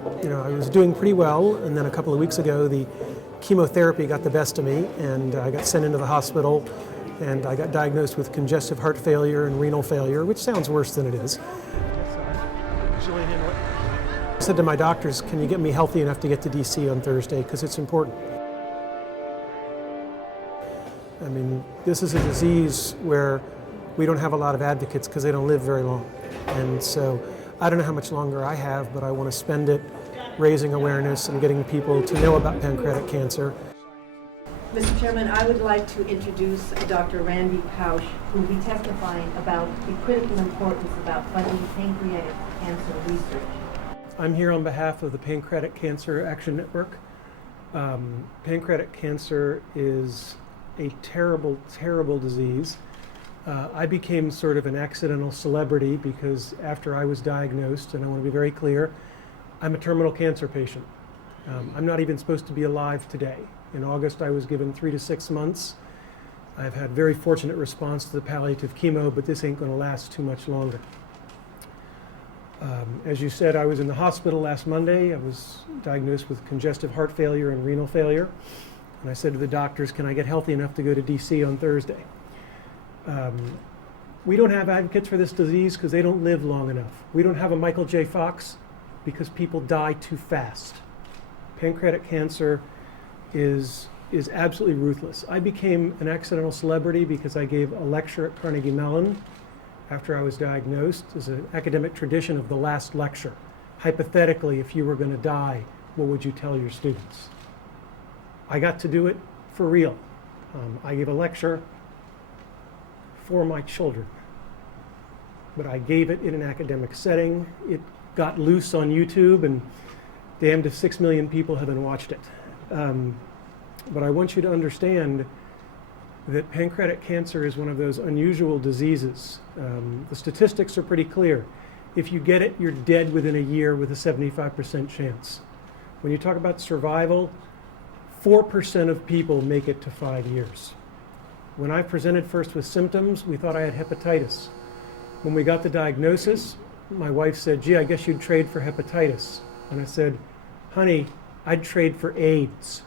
I was doing pretty well, and then a couple of weeks ago, the chemotherapy got the best of me, and I got sent into the hospital, and I got diagnosed with congestive heart failure and renal failure, which sounds worse than it is. I said to my doctors, can you get me healthy enough to get to DC on Thursday, because it's important. I mean, this is a disease where we don't have a lot of advocates because they don't live very long. And so I don't know how much longer I have, but I want to spend it raising awareness and getting people to know about pancreatic cancer. Mr. Chairman, I would like to introduce Dr. Randy Pausch, who will be testifying about the critical importance about funding pancreatic cancer research. I'm here on behalf of the Pancreatic Cancer Action Network. Pancreatic cancer is a terrible, terrible disease. I became sort of an accidental celebrity because after I was diagnosed, and I want to be very clear, I'm a terminal cancer patient. I'm not even supposed to be alive today. In August, I was given 3 to 6 months. I've had very fortunate response to the palliative chemo, but this ain't going to last too much longer. As you said, I was in the hospital last Monday. I was diagnosed with congestive heart failure and renal failure. And I said to the doctors, can I get healthy enough to go to DC on Thursday? We don't have advocates for this disease because they don't live long enough. We don't have a Michael J. Fox because people die too fast. Pancreatic cancer is absolutely ruthless. I became an accidental celebrity because I gave a lecture at Carnegie Mellon after I was diagnosed. There's an academic tradition of the last lecture. Hypothetically, if you were going to die, what would you tell your students? I got to do it for real. I gave a lecture for my children, but I gave it in an academic setting. It got loose on YouTube, and damned if 6 million people haven't watched it. But I want you to understand that pancreatic cancer is one of those unusual diseases. The statistics are pretty clear. If you get it, you're dead within a year with a 75% chance. When you talk about survival, 4% of people make it to 5 years. When I presented first with symptoms, we thought I had hepatitis. When we got the diagnosis, my wife said, gee, I guess you'd trade for hepatitis. And I said, honey, I'd trade for AIDS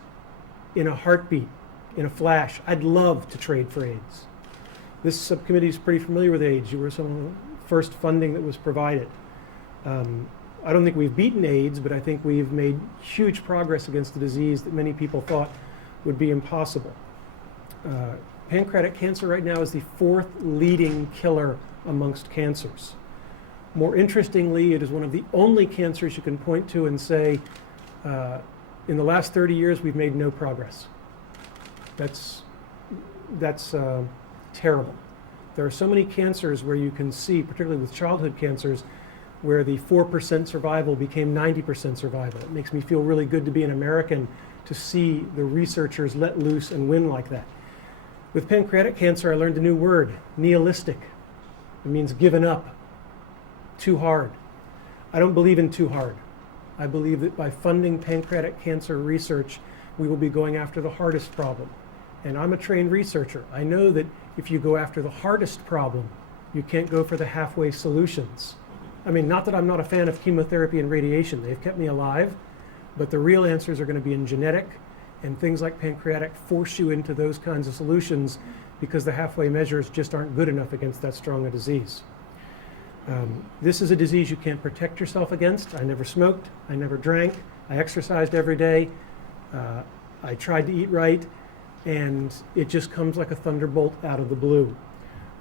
in a heartbeat, in a flash. I'd love to trade for AIDS. This subcommittee is pretty familiar with AIDS. You were some of the first funding that was provided. I don't think we've beaten AIDS, but I think we've made huge progress against the disease that many people thought would be impossible. Pancreatic cancer right now is the 4th leading killer amongst cancers. More interestingly, it is one of the only cancers you can point to and say, in the last 30 years, we've made no progress. That's terrible. There are so many cancers where you can see, particularly with childhood cancers, where the 4% survival became 90% survival. It makes me feel really good to be an American to see the researchers let loose and win like that. With pancreatic cancer, I learned a new word, nihilistic. It means given up, too hard. I don't believe in too hard. I believe that by funding pancreatic cancer research, we will be going after the hardest problem. And I'm a trained researcher. I know that if you go after the hardest problem, you can't go for the halfway solutions. I mean, not that I'm not a fan of chemotherapy and radiation. They've kept me alive, but the real answers are going to be in genetic, and things like pancreatic force you into those kinds of solutions because the halfway measures just aren't good enough against that strong a disease. This is a disease you can't protect yourself against. I never smoked, I never drank, I exercised every day, I tried to eat right, and it just comes like a thunderbolt out of the blue.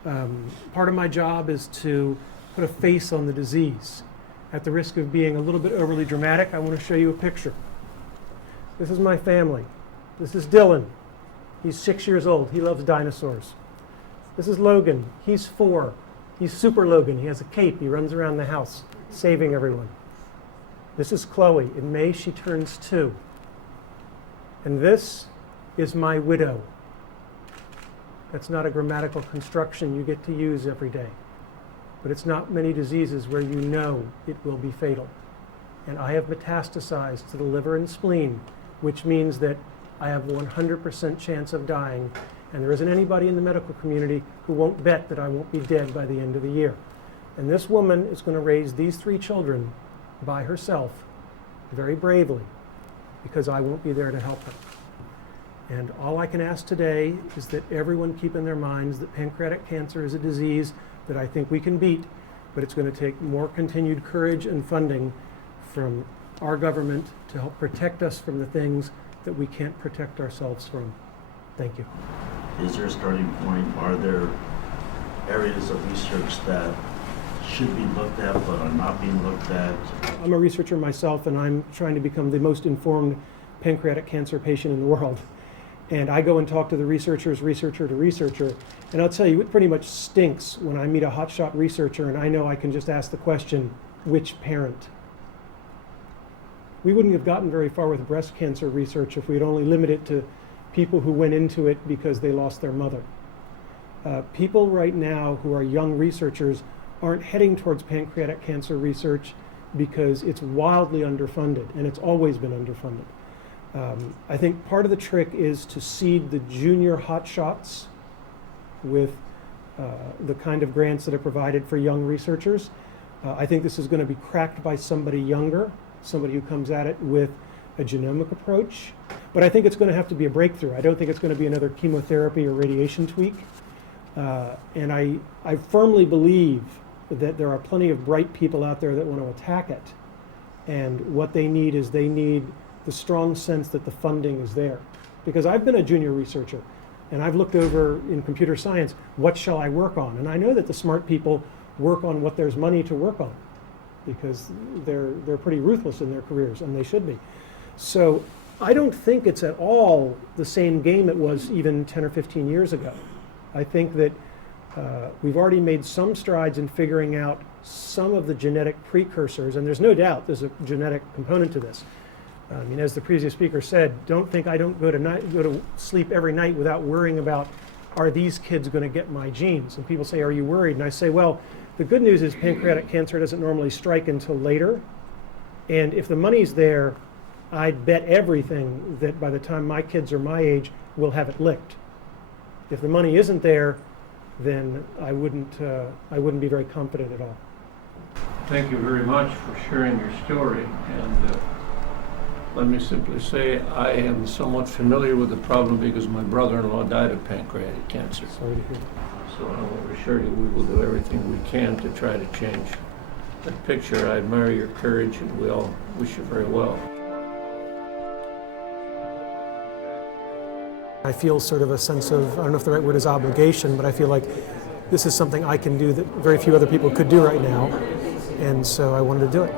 Part of my job is to put a face on the disease. At the risk of being a little bit overly dramatic, I want to show you a picture. This is my family. This is Dylan. He's 6 years old. He loves dinosaurs. This is Logan. He's 4. He's Super Logan. He has a cape. He runs around the house, saving everyone. This is Chloe. In May, she turns 2. And this is my widow. That's not a grammatical construction you get to use every day. But it's not many diseases where you know it will be fatal. And I have metastasized to the liver and spleen, which means that I have 100% chance of dying. And there isn't anybody in the medical community who won't bet that I won't be dead by the end of the year. And this woman is going to raise these 3 children by herself very bravely, because I won't be there to help her. And all I can ask today is that everyone keep in their minds that pancreatic cancer is a disease that I think we can beat, but it's going to take more continued courage and funding from our government to help protect us from the things that we can't protect ourselves from. Thank you. Is there a starting point? Are there areas of research that should be looked at but are not being looked at? I'm a researcher myself, and I'm trying to become the most informed pancreatic cancer patient in the world. And I go and talk to the researchers, researcher to researcher, and I'll tell you, it pretty much stinks when I meet a hotshot researcher and I know I can just ask the question, which parent? We wouldn't have gotten very far with breast cancer research if we had only limited it to people who went into it because they lost their mother. People right now who are young researchers aren't heading towards pancreatic cancer research because it's wildly underfunded, and it's always been underfunded. I think part of the trick is to seed the junior hotshots with the kind of grants that are provided for young researchers. I think this is going to be cracked by somebody younger, somebody who comes at it with a genomic approach. But I think it's going to have to be a breakthrough. I don't think it's going to be another chemotherapy or radiation tweak. And I firmly believe that there are plenty of bright people out there that want to attack it. And what they need is they need the strong sense that the funding is there. Because I've been a junior researcher, and I've looked over in computer science, what shall I work on? And I know that the smart people work on what there's money to work on, because they're pretty ruthless in their careers, and they should be. So I don't think it's at all the same game it was even 10 or 15 years ago. I think that we've already made some strides in figuring out some of the genetic precursors, and there's no doubt there's a genetic component to this. I mean, as the previous speaker said, don't think I don't go to sleep every night without worrying about, are these kids going to get my genes? And people say, are you worried? And I say, well, the good news is pancreatic cancer doesn't normally strike until later. And if the money's there, I'd bet everything that by the time my kids are my age, we'll have it licked. If the money isn't there, then I wouldn't be very confident at all. Thank you very much for sharing your story. And let me simply say I am somewhat familiar with the problem because my brother-in-law died of pancreatic cancer. Sorry to hear that. So I will assure you we will do everything we can to try to change that picture. I admire your courage, and we all wish you very well. I feel sort of a sense of, I don't know if the right word is obligation, but I feel like this is something I can do that very few other people could do right now. And so I wanted to do it.